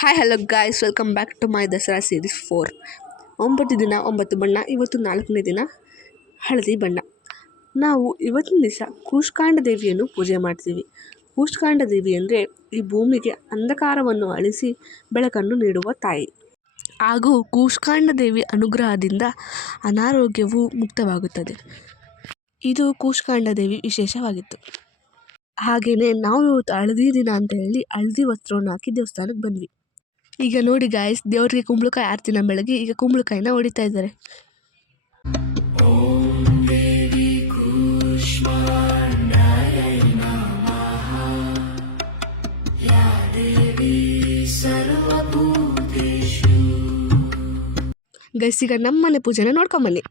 Hi hello guys, welcome back to my Dasara series 4. 9 ದಿನ 9 ಬಣ್ಣ. ಇವತ್ತು 4ನೇ ದಿನ ಹಳದಿ ಬಣ್ಣ. ನಾವು ಇವತ್ತಿನ ದಿವಸ ಕೂಷ್ಮಾಂಡ ದೇವಿಯನ್ನು ಪೂಜೆ ಮಾಡ್ತೀವಿ. ಕೂಷ್ಮಾಂಡ ದೇವಿ ಅಂದರೆ ಈ ಭೂಮಿಗೆ ಅಂಧಕಾರವನ್ನು ಅಳಿಸಿ ಬೆಳಕನ್ನು ನೀಡುವ ತಾಯಿ. ಹಾಗೂ ಕೂಷ್ಮಾಂಡ ದೇವಿ ಅನುಗ್ರಹದಿಂದ ಅನಾರೋಗ್ಯವು ಮುಕ್ತವಾಗುತ್ತದೆ. ಇದು ಕೂಷ್ಮಾಂಡ ದೇವಿ ವಿಶೇಷವಾಗಿತ್ತು. ಹಾಗೆಯೇ ನಾವು ಇವತ್ತು ಹಳದಿ ದಿನ ಅಂತ ಹೇಳಿ ಹಳದಿ ವಸ್ತ್ರವನ್ನು ಹಾಕಿ ದೇವಸ್ಥಾನಕ್ಕೆ ಬಂದ್ವಿ. ಈಗ ನೋಡಿ ಗಾಯ್ಸ್, ದೇವರಿಗೆ ಕುಂಬಳಕಾಯಿ ಆರ್ತಿನ ಬೆಳಗ್ಗೆ ಈಗ ಕುಂಬಳಕಾಯಿನ ಹೊಡಿತಾ ಇದ್ದಾರೆ. ಗೈಸ್, ಈಗ ನಮ್ಮನೆ ಪೂಜೆನ ನೋಡ್ಕೊಂಬನ್ನಿ.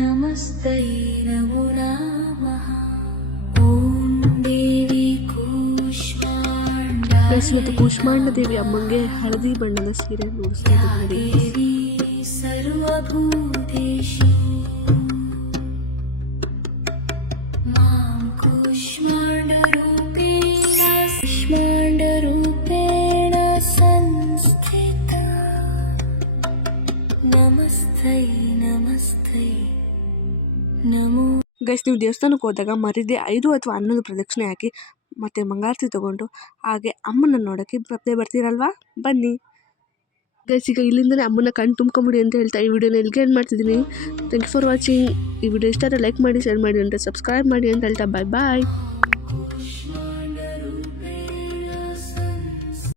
ನಮಸ್ತೆ ನಮೋ ನಮಃ. ಓಂ ದೇವಿ ಕೂಷ್ಮಾಂಡ. ಗೈಸ್, ಇವತ್ತು ಕೂಷ್ಮಾಂಡ ದೇವಿ ಅಮ್ಮಂಗೆ ಹಳದಿ ಬಣ್ಣದ ಸೀರೆ ನೋಡಿಸ್ತಾ ಇದ್ದಾರೆ. ದೇವಿ ಸರ್ವಭೂತೇಷು ಮಾಂ ಕೂಷ್ಮಾಂಡ ರೂಪೇಣ ಸಂಸ್ಥಿತ. ನಮಸ್ತೆ ನಮಸ್ತೆ ನಮೋ. ಗೈಸ್, ನೀವು ದೇವಸ್ಥಾನಕ್ಕೆ ಹೋದಾಗ ಮರಿದೆ 5 ಅಥವಾ 11 ಪ್ರದಕ್ಷಿಣೆ ಹಾಕಿ ಮತ್ತು ಮಂಗಳಾರತಿ ತೊಗೊಂಡು ಹಾಗೆ ಅಮ್ಮನ ನೋಡೋಕ್ಕೆ ಬರ್ತೀರಲ್ವಾ, ಬನ್ನಿ. ಗೈಸ್, ಈಗ ಇಲ್ಲಿಂದಲೇ ಅಮ್ಮನ ಕಣ್ಣು ತುಂಬ್ಕೊಂಬಿಡಿ ಅಂತ ಹೇಳ್ತಾ ಈ ವಿಡಿಯೋನ ಇಲ್ಲಿಗೆ ಏನು ಮಾಡ್ತಿದ್ದೀನಿ. Thank you for watching. ಈ ವಿಡಿಯೋ ಇಷ್ಟ ಆದರೆ ಲೈಕ್ ಮಾಡಿ, ಶೇರ್ ಮಾಡಿ ಅಂತ ಸಬ್ಸ್ಕ್ರೈಬ್ ಮಾಡಿ ಅಂತ ಹೇಳ್ತಾ ಬಾಯ್.